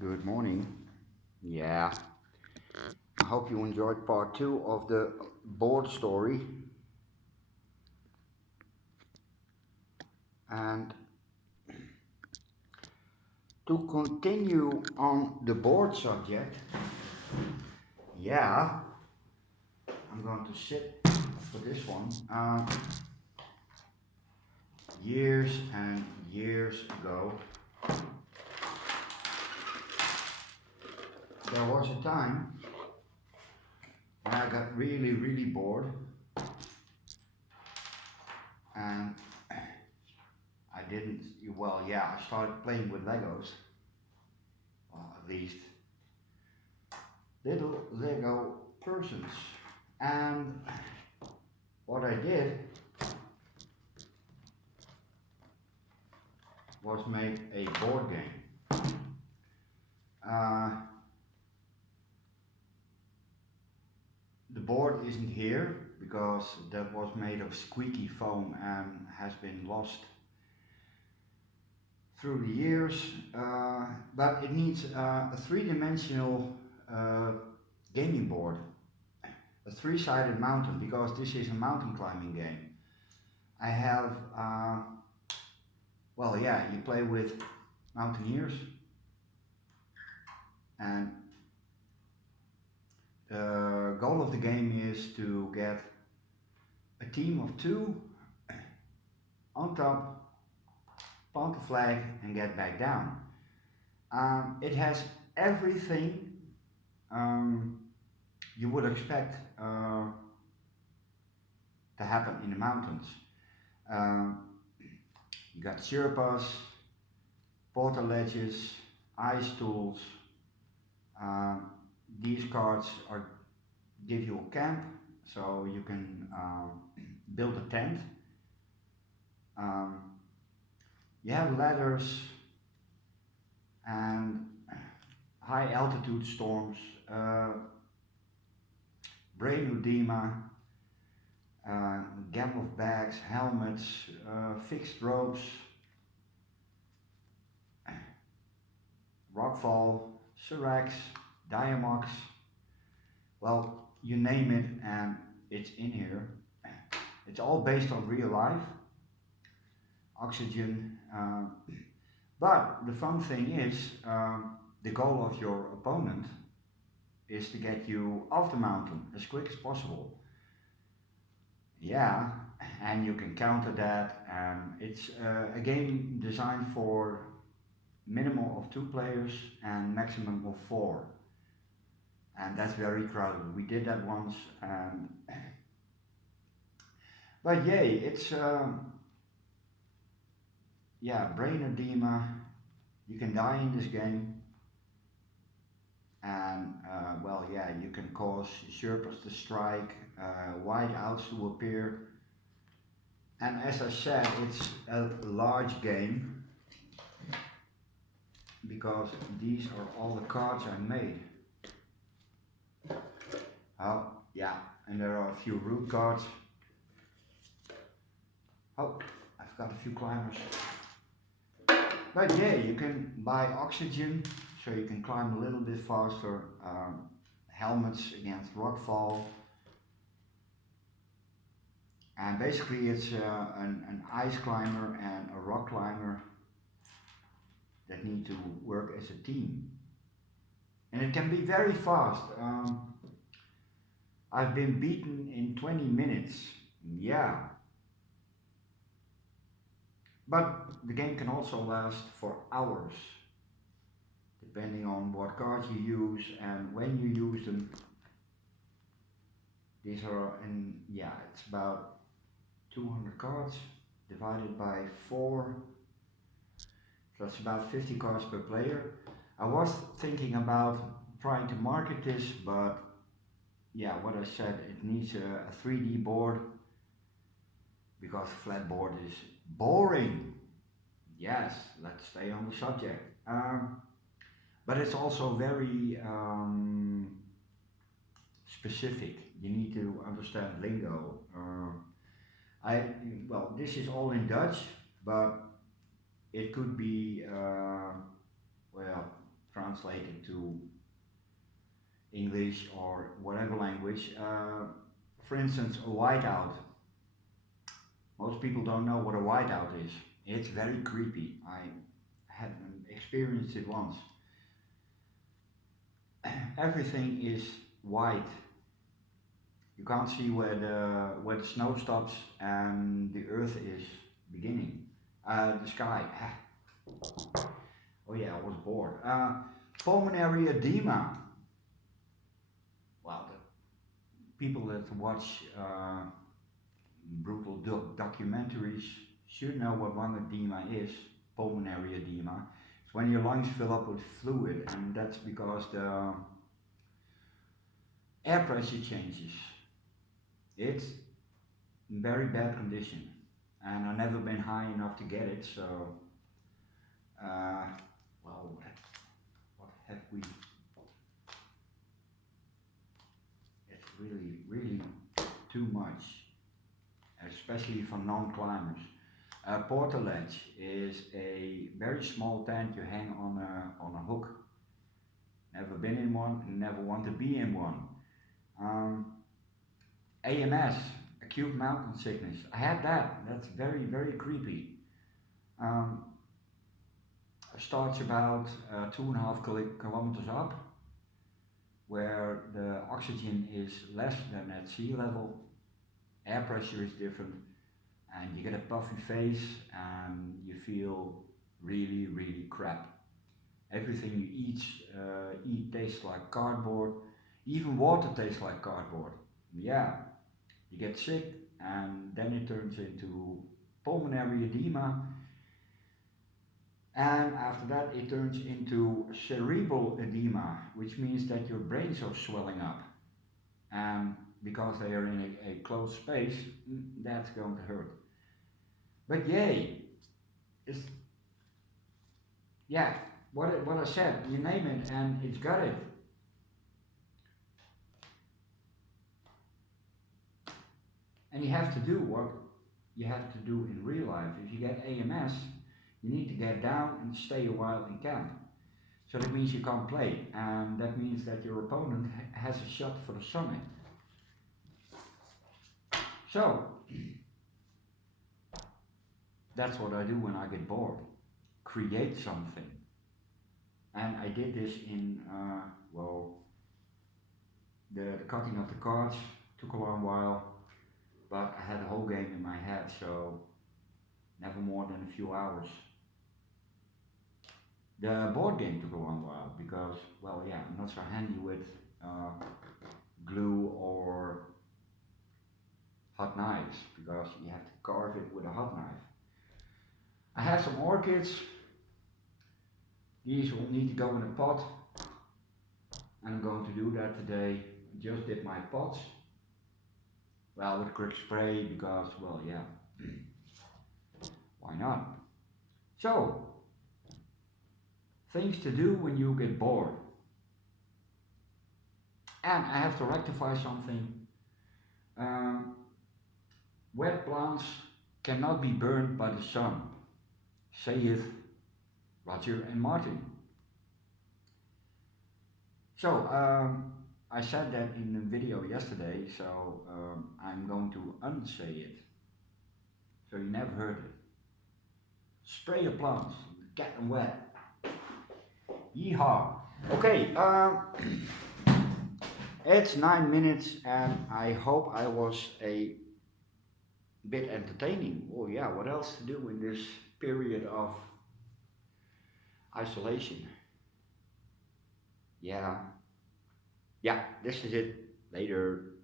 Good morning. Yeah, I hope you enjoyed part two of the board story. And to continue on the board subject, yeah, I'm going to sit for this one. Years and years ago, there was a time when I got really, really bored, and I didn't, well, yeah, I started playing with Legos, well, at least little Lego persons. And what I did was make a board game. Uh, the board isn't here because that was made of squeaky foam and has been lost through the years, but it needs a three-dimensional gaming board, a three-sided mountain, because this is a mountain climbing game. I have, well, yeah, you play with mountaineers, and the goal of the game is to get a team of two on top, plant the flag, and get back down. It has everything you would expect to happen in the mountains. Um, you got Sherpas, portal ledges, ice tools. These cards give you a camp, so you can build a tent. You have ladders and high altitude storms, brain edema, gam of bags, helmets, fixed ropes, rockfall, Syrax, Diamox, well, you name it and it's in here. It's all based on real life, oxygen, but the fun thing is the goal of your opponent is to get you off the mountain as quick as possible. Yeah, and you can counter that, and it's a game designed for minimum of 2 players and maximum of 4, and that's very crowded. We did that once, and but yay, it's yeah, brain edema. You can die in this game, and well, yeah, you can cause Sherpas to strike, white outs to appear, and as I said, it's a large game because these are all the cards I made. Oh, yeah, and there are a few root cards. Oh, I've got a few climbers. But yeah, you can buy oxygen, so you can climb a little bit faster. Helmets against rockfall. And basically it's an ice climber and a rock climber that need to work as a team. And it can be very fast. I've been beaten in 20 minutes. Yeah. But the game can also last for hours, depending on what cards you use and when you use them. These are, and yeah, it's about 200 cards divided by 4. So it's about 50 cards per player. I was thinking about trying to market this, but yeah, what I said, it needs a 3D board because flat board is boring. Yes, let's stay on the subject. But it's also very specific. You need to understand lingo. Well, this is all in Dutch, but it could be well translate it to English or whatever language. For instance, a whiteout. Most people don't know what a whiteout is. It's very creepy. I had experienced it once. Everything is white. You can't see where the snow stops and the earth is beginning. The sky. Oh yeah, I was bored. Pulmonary edema. Well, the people that watch brutal documentaries should know what lung edema is. Pulmonary edema. It's when your lungs fill up with fluid, and that's because the air pressure changes. It's in very bad condition, and I've never been high enough to get it. So, well, what have we? It's really too much, especially for non-climbers. A portaledge is a very small tent you hang on a hook. Never been in one, and never want to be in one. AMS, acute mountain sickness. I had that. That's very creepy. Um, Starts about 2.5 kilometers up, where the oxygen is less than at sea level. Air pressure is different, and you get a puffy face, and you feel really crap. Everything you eat tastes like cardboard. Even water tastes like cardboard. Yeah, you get sick, and then it turns into pulmonary edema, and after that it turns into cerebral edema, which means that your brains are swelling up, and because they are in a closed space, that's going to hurt. But yay, it's, yeah, what I said, you name it and it's got it. And you have to do what you have to do in real life. If you get AMS, you need to get down and stay a while in camp. So that means you can't play, and that means that your opponent has a shot for the summit. So, that's what I do when I get bored. Create something. And I did this in, well, the cutting of the cards took a long while, but I had the whole game in my head, so never more than a few hours. The board game took a long while because, well, yeah, I'm not so handy with glue or hot knives because you have to carve it with a hot knife. I have some orchids. These will need to go in a pot, and I'm going to do that today. Just did my pots, well, with quick spray because, well, yeah, why not? So, things to do when you get bored. And I have to rectify something. Wet plants cannot be burned by the sun, saith Roger and Martin. So, I said that in a video yesterday, so I'm going to unsay it. So you never heard it. Spray your plants, get them wet. Yeehaw. Okay, it's 9 minutes and I hope I was a bit entertaining. Oh yeah, what else to do in this period of isolation? Yeah, this is it. Later.